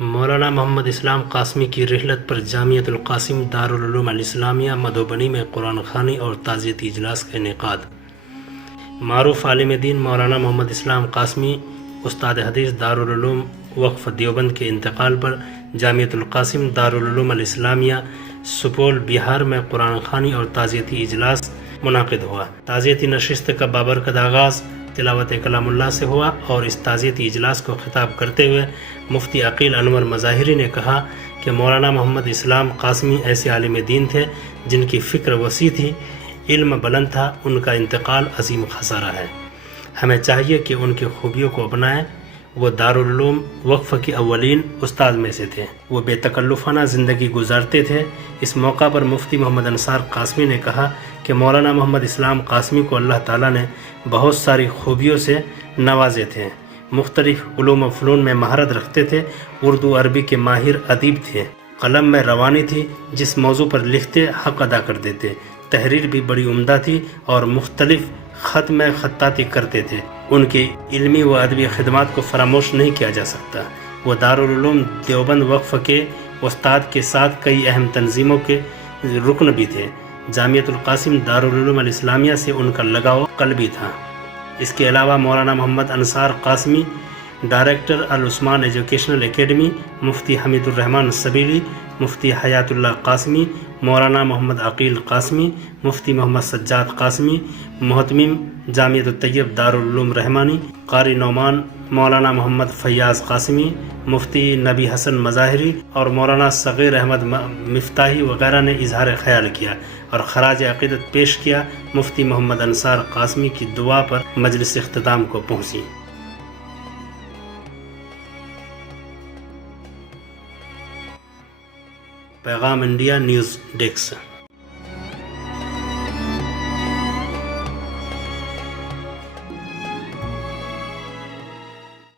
مولانا محمد اسلام قاسمی کی رحلت پر جامعۃ القاسم دارالعلوم الاسلامیہ مدھوبنی میں قرآن خوانی اور تعزیتی اجلاس کا انعقاد۔ معروف عالم دین مولانا محمد اسلام قاسمی استاد حدیث دارالعلوم وقف دیوبند کے انتقال پر جامعۃ القاسم دارالعلوم الاسلامیہ سپول بہار میں قرآن خوانی اور تعزیتی اجلاس منعقد ہوا۔ تعزیتی نشست کا بابرکت آغاز تلاوت کلام اللہ سے ہوا اور اس تعزیتی اجلاس کو خطاب کرتے ہوئے مفتی عقیل انور مظاہری نے کہا کہ مولانا محمد اسلام قاسمی ایسے عالم دین تھے جن کی فکر وسیع تھی، علم بلند تھا، ان کا انتقال عظیم خسارہ ہے۔ ہمیں چاہیے کہ ان کی خوبیوں کو اپنائیں۔ وہ دارالعلوم وقف کے اولین استاد میں سے تھے۔ وہ بے تکلفانہ زندگی گزارتے تھے۔ اس موقع پر مفتی محمد انصار قاسمی نے کہا کہ مولانا محمد اسلام قاسمی کو اللہ تعالیٰ نے بہت ساری خوبیوں سے نوازے تھے۔ مختلف علوم و فنون میں مہارت رکھتے تھے، اردو عربی کے ماہر ادیب تھے، قلم میں روانی تھی، جس موضوع پر لکھتے حق ادا کر دیتے، تحریر بھی بڑی عمدہ تھی اور مختلف خط میں خطاطی کرتے تھے۔ ان کی علمی و ادبی خدمات کو فراموش نہیں کیا جا سکتا۔ وہ دارالعلوم دیوبند وقف کے استاد کے ساتھ کئی اہم تنظیموں کے رکن بھی تھے۔ جامعۃ القاسم دارالعلوم الاسلامیہ سے ان کا لگاؤ قلبی تھا۔ اس کے علاوہ مولانا محمد انصار قاسمی ڈائریکٹر العثمان ایجوکیشنل اکیڈمی، مفتی حمید الرحمن سبیلی، مفتی حیات اللہ قاسمی، مولانا محمد عقیل قاسمی، مفتی محمد سجاد قاسمی، محتمم جامعۃ الطیب دارالعلوم رحمانی، قاری نعمان مولانا محمد فیاض قاسمی، مفتی نبی حسن مظاہری اور مولانا صغیر احمد مفتاحی وغیرہ نے اظہار خیال کیا اور خراج عقیدت پیش کیا۔ مفتی محمد انصار قاسمی کی دعا پر مجلس اختتام کو پہنچی۔ پیغام انڈیا نیوز ڈیسک۔